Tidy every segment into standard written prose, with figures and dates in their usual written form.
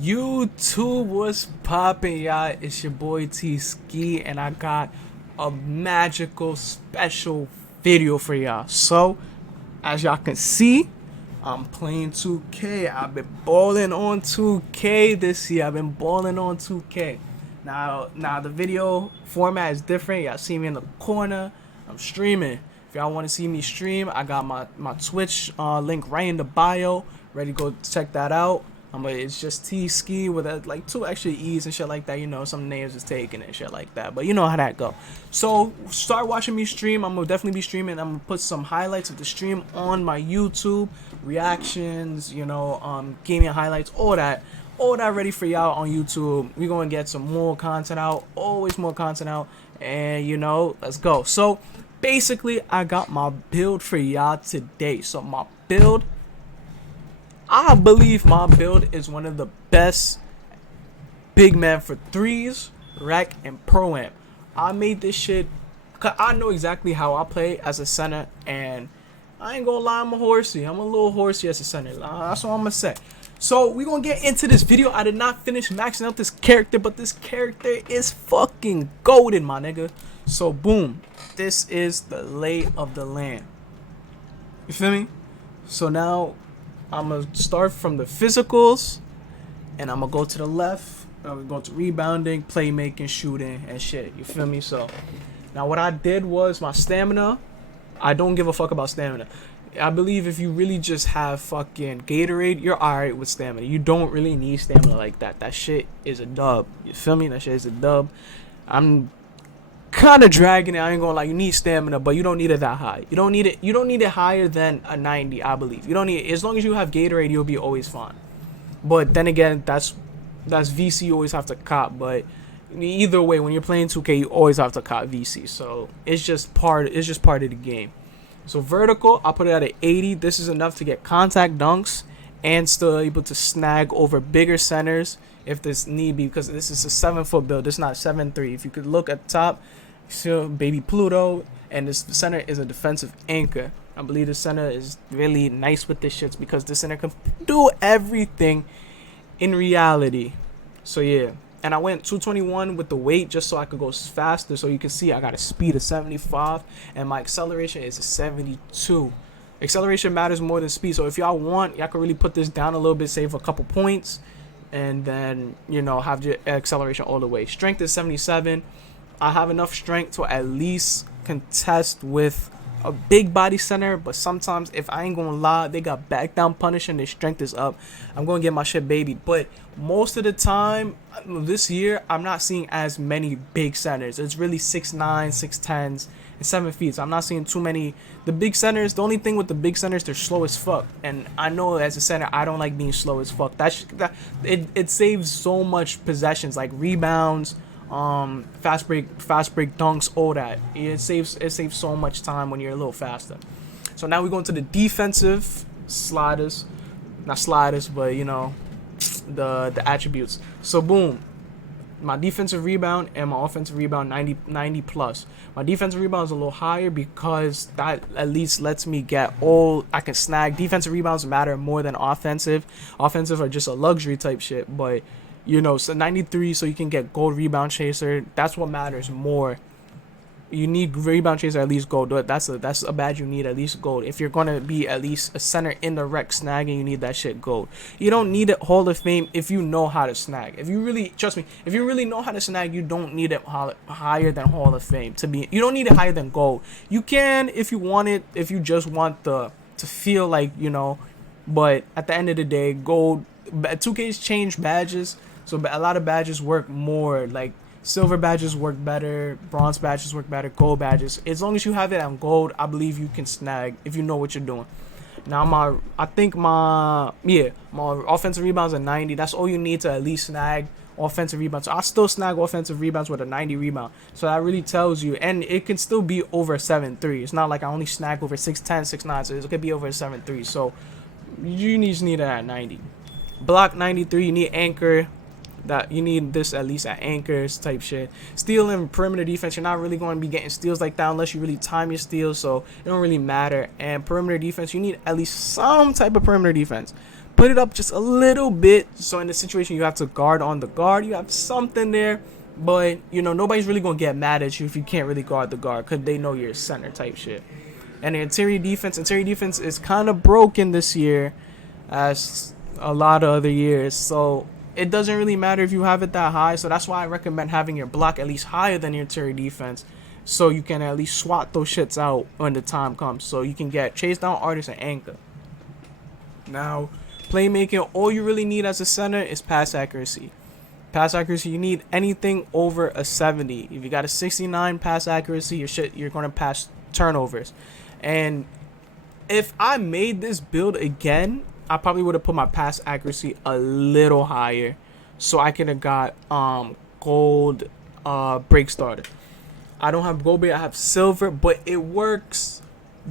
YouTube was popping, y'all. It's your boy TEESKEEE, and I got a magical special video for y'all. So, as y'all can see, I'm playing 2K. I've been balling on 2K this year. I've been balling on 2K. Now the video format is different. Y'all see me in the corner. I'm streaming. If y'all want to see me stream, I got my Twitch link right in the bio. Ready to go check that out. It's just TSKEEE with like 2 extra E's and shit like that. You know, some names is taken and shit like that. But you know how that go. So start watching me stream. I'm gonna definitely be streaming. I'm gonna put some highlights of the stream on my YouTube, reactions, you know, gaming highlights, all that ready for y'all on YouTube. We're gonna get some more content out, always more content out, and you know, let's go. So basically, I got my build for y'all today. So my build, I believe my build is one of the best big man for threes, rec, and pro amp. I made this shit cause I know exactly how I play as a center, and I ain't gonna lie, I'm a horsey. I'm a little horsey as a center. That's what I'm gonna say. So we gonna get into this video. I did not finish maxing out this character, but this character is fucking golden, my nigga. So boom, this is the lay of the land. You feel me? So now I'm gonna start from the physicals, and I'm gonna go to the left. I'm gonna go to rebounding, playmaking, shooting, and shit. You feel me? So now what I did was my stamina. I don't give a fuck about stamina. I believe if you really just have fucking Gatorade, you're alright with stamina. You don't really need stamina like that. That shit is a dub. You feel me? That shit is a dub. I'm kind of dragging it. I ain't gonna lie. You need stamina, but you don't need it that high. You don't need it. You don't need it higher than a 90. I believe you don't need it. As long as you have Gatorade, you'll be always fine. But then again, that's VC. You always have to cop. But either way, when you're playing 2K, you always have to cop VC. So it's just part. It's just part of the game. So vertical, I'll put it at an 80. This is enough to get contact dunks and still able to snag over bigger centers if this need be, because this is a 7-foot build. It's not 7'3". If you could look at the top, you see baby Pluto, and this center is a defensive anchor. I believe the center is really nice with this shit because the center can do everything in reality. So yeah. And I went 221 with the weight just so I could go faster. So you can see I got a speed of 75 and my acceleration is a 72. Acceleration matters more than speed. So if y'all want, y'all can really put this down a little bit, save a couple points, and then, you know, have your acceleration all the way. Strength is 77. I have enough strength to at least contest with a big body center, but sometimes, if I ain't gonna lie, they got back down punish and their strength is up, I'm gonna get my shit baby. But most of the time this year, I'm not seeing as many big centers. It's really 6'9", 6'10s, and 7 feet. So I'm not seeing too many. The big centers, the only thing with the big centers, they're slow as fuck, and I know as a center I don't like being slow as fuck. It saves so much possessions, like rebounds, fast break dunks, all that. It saves so much time when you're a little faster. So now we go into the defensive sliders, not sliders, but you know, the attributes. So boom, my defensive rebound and my offensive rebound 90 plus. My defensive rebound is a little higher because that at least lets me get all I can snag. Defensive rebounds matter more than offensive. Offensive are just a luxury type shit, but you know, so 93, so you can get gold rebound chaser. That's what matters more. You need rebound chaser, at least gold. That's a badge you need, at least gold. If you're gonna be at least a center in the rec snagging, you need that shit gold. You don't need it Hall of Fame if you know how to snag. If you really, trust me, if you really know how to snag, you don't need it higher than Hall of Fame to be. You don't need it higher than gold. You can if you want it, if you just want to feel like, you know. But at the end of the day, gold. 2K's changed badges. So a lot of badges work more, like silver badges work better, bronze badges work better, gold badges. As long as you have it on gold, I believe you can snag if you know what you're doing. Now I think my offensive rebounds are 90. That's all you need to at least snag offensive rebounds. So I still snag offensive rebounds with a 90 rebound. So that really tells you, and it can still be over 7'3". It's not like I only snag over 6'10", 6'9", so it could be over 7'3". So you just need it at 90. Block 93, you need anchor. That you need this at least at anchors type shit. Steal and perimeter defense, you're not really going to be getting steals like that unless you really time your steals, so it don't really matter. And perimeter defense, you need at least some type of perimeter defense. put it up just a little bit, so in the situation you have to guard on the guard, you have something there. But you know, nobody's really gonna get mad at you if you can't really guard the guard, because they know you're a center type shit. And the interior defense is kind of broken this year, as a lot of other years. So it doesn't really matter if you have it that high. So that's why I recommend having your block at least higher than your interior defense, so you can at least swat those shits out when the time comes. So you can get chase down artists and anchor. Now, playmaking, all you really need as a center is pass accuracy. Pass accuracy, you need anything over a 70. If you got a 69 pass accuracy, you're gonna pass turnovers. And if I made this build again, I probably would have put my pass accuracy a little higher, so I could have got gold break starter. I don't have gold break, I have silver, but it works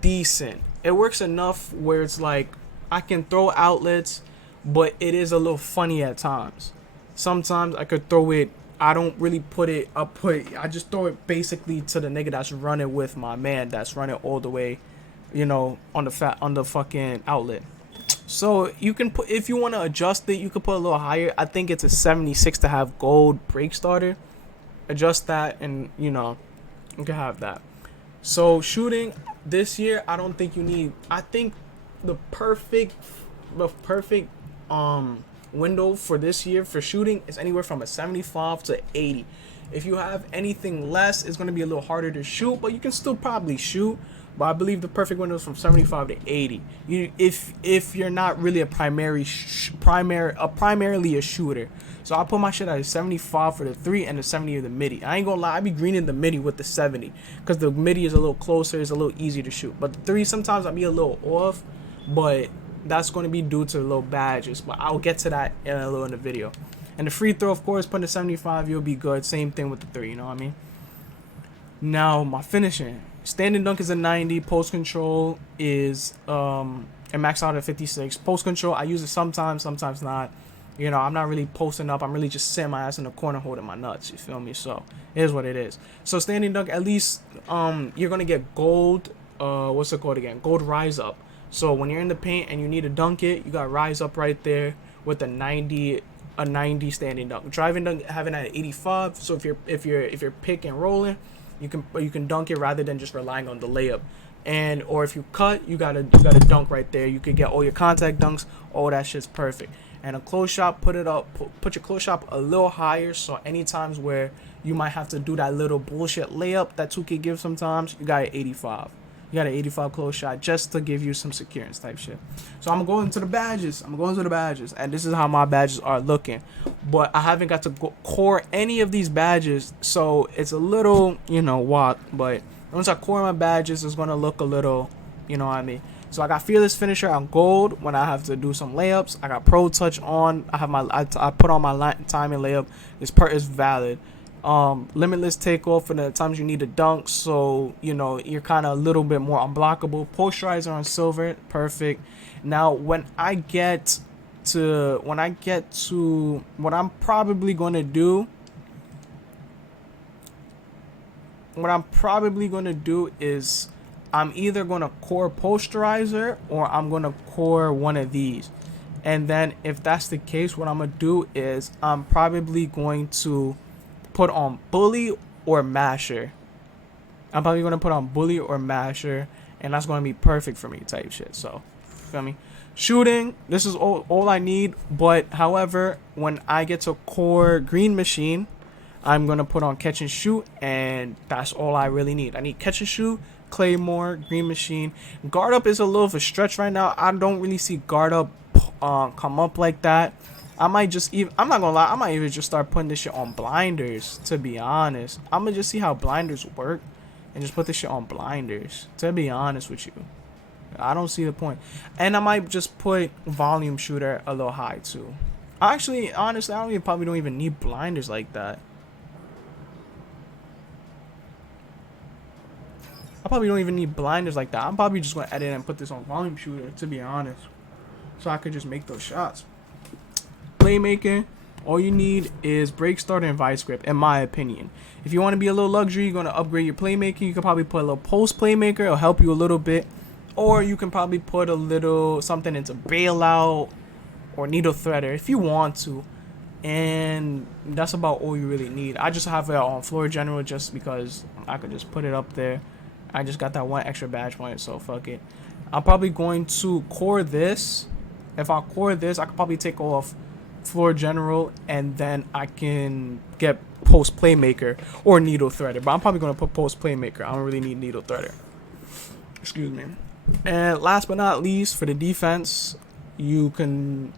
decent. It works enough where it's like I can throw outlets, but it is a little funny at times. Sometimes I could throw it, I don't really put it up, I just throw it basically to the nigga that's running with my man, that's running all the way, you know, on the fucking outlet. So you can put, if you want to adjust it, you could put a little higher. I think it's a 76 to have gold break starter. Adjust that, and you know, you can have that. So shooting this year, I don't think you need, I think the perfect window for this year for shooting is anywhere from a 75 to 80. If you have anything less, it's going to be a little harder to shoot, but you can still probably shoot. But I believe the perfect window is from 75 to 80. If you're not really primarily a shooter. So I'll put my shit at a 75 for the 3 and the 70 of the midi. I ain't gonna lie, I be greening the midi with the 70, because the midi is a little closer, it's a little easier to shoot. But the 3, sometimes I'll be a little off, but that's going to be due to the little badges. But I'll get to that in a little in the video. And the free throw, of course, putting the 75, you'll be good. Same thing with the 3, you know what I mean? Now, my finishing. Standing dunk is a 90. Post control is a max out at 56. Post control, I use it sometimes, sometimes not. You know, I'm not really posting up. I'm really just sitting my ass in the corner holding my nuts. You feel me? So it is what it is. So standing dunk, at least you're gonna get gold. What's it called again? Gold rise up. So when you're in the paint and you need to dunk it, you got rise up right there with a 90 standing dunk. Driving dunk having at 85. So if you're pick and rolling, you can dunk it rather than just relying on the layup. And or if you cut, you gotta dunk right there. You could get all your contact dunks. All that shit's perfect. And a close shot, put your close shot a little higher, so any times where you might have to do that little bullshit layup that 2K gives sometimes, you got an 85. You got an 85 close shot just to give you some security type shit. So I'm going to the badges. And this is how my badges are looking. But I haven't got to core any of these badges, so it's a little, you know, what. But once I core my badges, it's gonna look a little, you know what I mean. So I got Fearless Finisher on gold when I have to do some layups. I got Pro Touch on. I put on my timing layup. This part is valid. Limitless Takeoff for the times you need to dunk. So you know you're kind of a little bit more unblockable. Posterizer on silver, perfect. Now when I get to what I'm probably gonna do. Is I'm either going to core posterizer or I'm going to core one of these. And then if that's the case, what I'm going to do is I'm probably going to put on bully or masher. And that's going to be perfect for me type shit. So, feel me? Shooting, this is all I need. But however, when I get to core green machine, I'm going to put on catch and shoot, and that's all I really need. I need catch and shoot, Claymore, green machine. Guard up is a little of a stretch right now. I don't really see guard up come up like that. I'm not gonna lie, I might even just start putting this shit on blinders, to be honest. I'm gonna just see how blinders work and just put this shit on blinders, to be honest with you. I don't see the point. And I might just put volume shooter a little high too. Actually, honestly, I probably don't even need blinders like that. I probably don't even need blinders like that. I'm probably just going to edit and put this on volume shooter, to be honest. So I could just make those shots. Playmaking, all you need is break starter and vice grip, in my opinion. If you want to be a little luxury, you're going to upgrade your playmaking. You can probably put a little post playmaker. It'll help you a little bit. Or you can probably put a little something into bailout. or needle threader if you want to, and that's about all you really need. I just have it on floor general just because I could just put it up there. I just got that one extra badge point, so fuck it. I'm probably going to core this. If I core this, I could probably take off floor general, and then I can get post playmaker or needle threader. But I'm probably going to put post playmaker. I don't really need needle threader. Excuse me. And last but not least, for the defense, you can...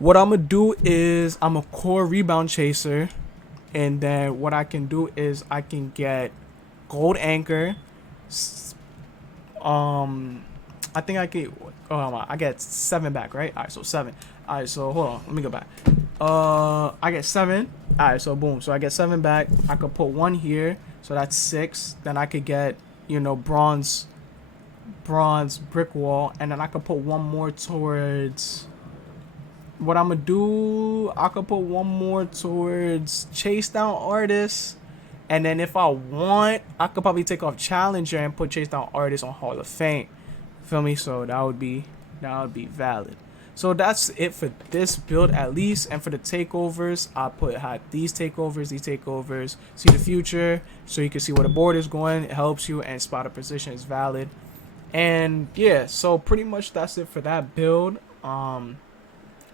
What I'm going to do is I'm a core rebound chaser. And then what I can do is I can get gold anchor. I think I get... I get 7 back, right? All right, so 7. All right, so hold on. Let me go back. I get 7. All right, so boom. So I get 7 back. I could put 1 here. So that's 6. Then I could get, you know, bronze brick wall. And then I could put 1 more towards... What I'm going to do, I could put 1 more towards chase down artist. And then if I want, I could probably take off challenger and put chase down artist on Hall of Fame. Feel me? So that would be valid. So that's it for this build at least. And for the takeovers, I had these takeovers, see the future, so you can see where the board is going. It helps you, and spot of position is valid. And yeah, so pretty much that's it for that build.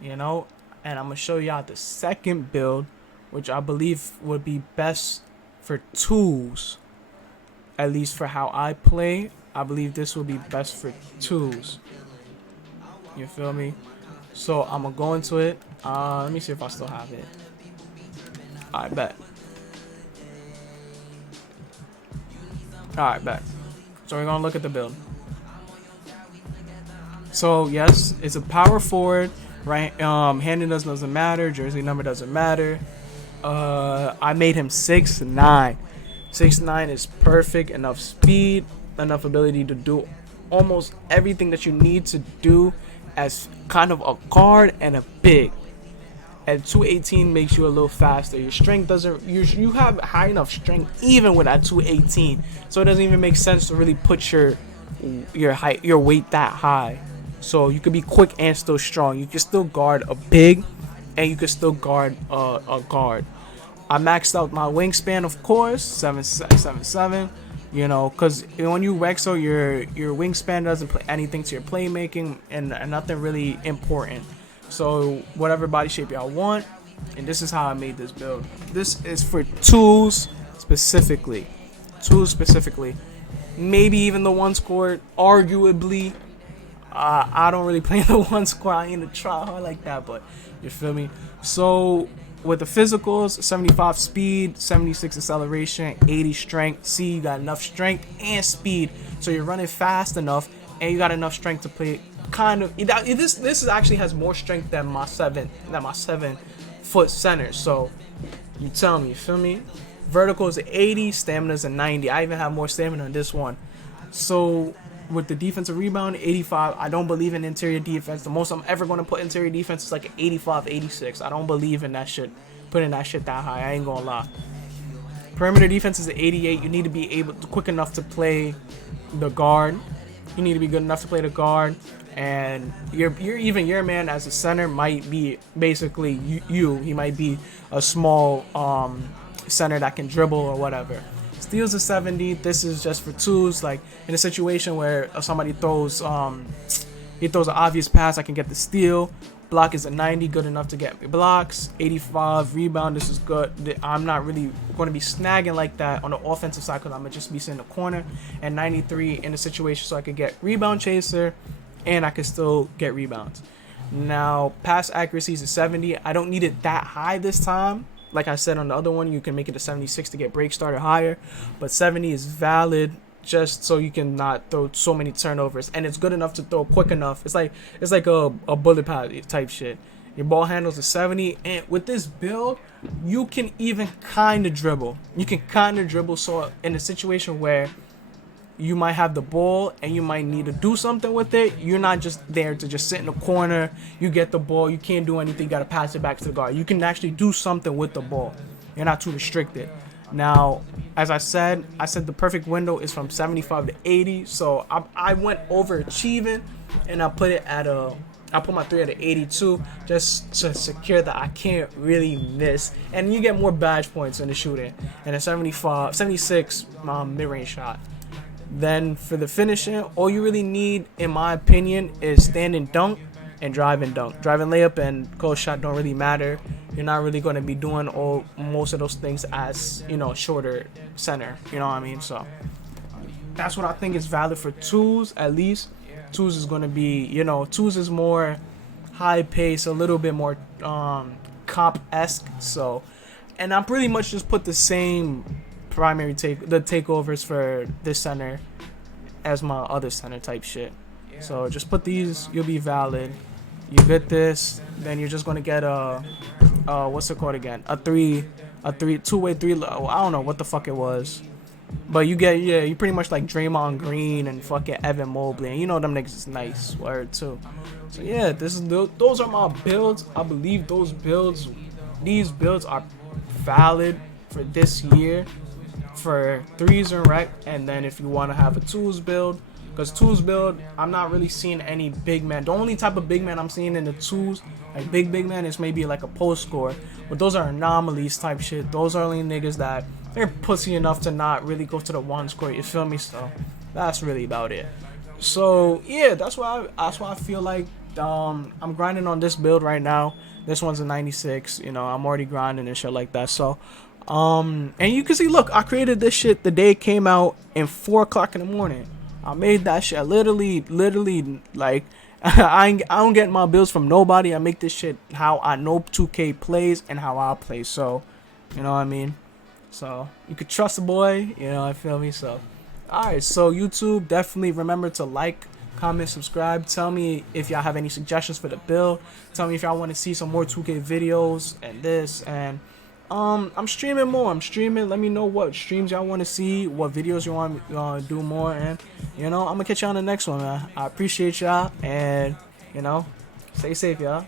You know, and I'm gonna show y'all the second build, which I believe would be best for twos. At least for how I play, I believe this will be best for twos. You feel me? So I'm gonna go into it. Let me see if I still have it. I bet. Alright, bet. So we're gonna look at the build. So yes, it's a power forward, right? Handing doesn't matter, jersey number doesn't matter. I made him 6'9". 6'9" is perfect, enough speed, enough ability to do almost everything that you need to do as kind of a guard and a big. At 218 makes you a little faster. Your strength doesn't, you have high enough strength even with that 218, so it doesn't even make sense to really put your height, your weight that high. So you could be quick and still strong. You can still guard a big, and you can still guard a guard. I maxed out my wingspan, of course, 7'7". You know, because when you Rexo, your wingspan doesn't play anything to your playmaking, and nothing really important. So whatever body shape y'all want, and this is how I made this build. This is for tools specifically. Maybe even the one score, arguably. I don't really play the one score. I ain't to try hard like that, but you feel me? So with the physicals, 75 speed, 76 acceleration, 80 strength. See, you got enough strength and speed, so you're running fast enough, and you got enough strength to play. Kind of this actually has more strength than my 7-foot center. So you tell me, you feel me? Vertical is 80, stamina is a 90. I even have more stamina on this one. So with the defensive rebound, 85. I don't believe in interior defense. The most I'm ever going to put interior defense is like an 85, 86. I don't believe in that shit, putting that shit that high. I ain't gonna lie. Perimeter defense is an 88. You need to be quick enough to play the guard. You need to be good enough to play the guard. And your man as a center might be basically you. He might be a small center that can dribble or whatever. Steals a 70. This is just for twos. Like in a situation where somebody throws an obvious pass, I can get the steal. Block is a 90, good enough to get me blocks. 85 rebound. This is good. I'm not really going to be snagging like that on the offensive side because I'm gonna just be sitting in the corner. And 93 in a situation so I could get rebound chaser, and I can still get rebounds. Now pass accuracy is a 70. I don't need it that high this time. Like I said on the other one, you can make it to 76 to get break started higher, but 70 is valid just so you can not throw so many turnovers, and it's good enough to throw quick enough. It's like a bullet pad type shit. Your ball handles a 70, and with this build, you can even kind of dribble. So in a situation where you might have the ball and you might need to do something with it, you're not just there to just sit in the corner. You get the ball, you can't do anything, you got to pass it back to the guard. You can actually do something with the ball. You're not too restricted. Now, as I said the perfect window is from 75 to 80, so I went overachieving, and I put it at a I put my 3 at an 82 just to secure that I can't really miss. And you get more badge points in the shooting. And a 76 mid-range shot. Then for the finishing, all you really need, in my opinion, is stand and dunk and drive and dunk. Drive and layup and close shot don't really matter. You're not really going to be doing most of those things as, you know, shorter center. You know what I mean? So that's what I think is valid for twos, at least. Twos is going to be, you know, twos is more high pace, a little bit more comp-esque. So, and I pretty much just put the same primary takeovers for this center as my other center type shit. So just put these, you'll be valid. You get this, then you're just going to get a what's it called again? A two-way three. I don't know what the fuck it was. But you get, yeah, you pretty much like Draymond Green and fucking Evan Mobley, and you know them niggas is nice, word too. So yeah, those are my builds. I believe these builds are valid for this year for threes and rec. And then if you want to have a twos build, because twos build, I'm not really seeing any big man. The only type of big man I'm seeing in the twos, like big man, is maybe like a post score. But those are anomalies type shit. Those are only niggas that they're pussy enough to not really go to the one score. You feel me? So that's really about it. So yeah, that's why I feel like I'm grinding on this build right now. This one's a 96. You know, I'm already grinding and shit like that. So and you can see, look, I created this shit the day it came out in 4 o'clock in the morning. I made that shit literally like I don't get my builds from nobody. I make this shit how I know 2K plays and how I play. So you know what I mean. So you could trust the boy, you know, I feel me. So alright, so YouTube, definitely remember to like, comment, subscribe. Tell me if y'all have any suggestions for the build. Tell me if y'all want to see some more 2K videos and this. And I'm streaming more. Let me know what streams y'all want to see, what videos you want to do more. And you know, I'm gonna catch y'all on the next one, man. I appreciate y'all, and you know, stay safe, y'all.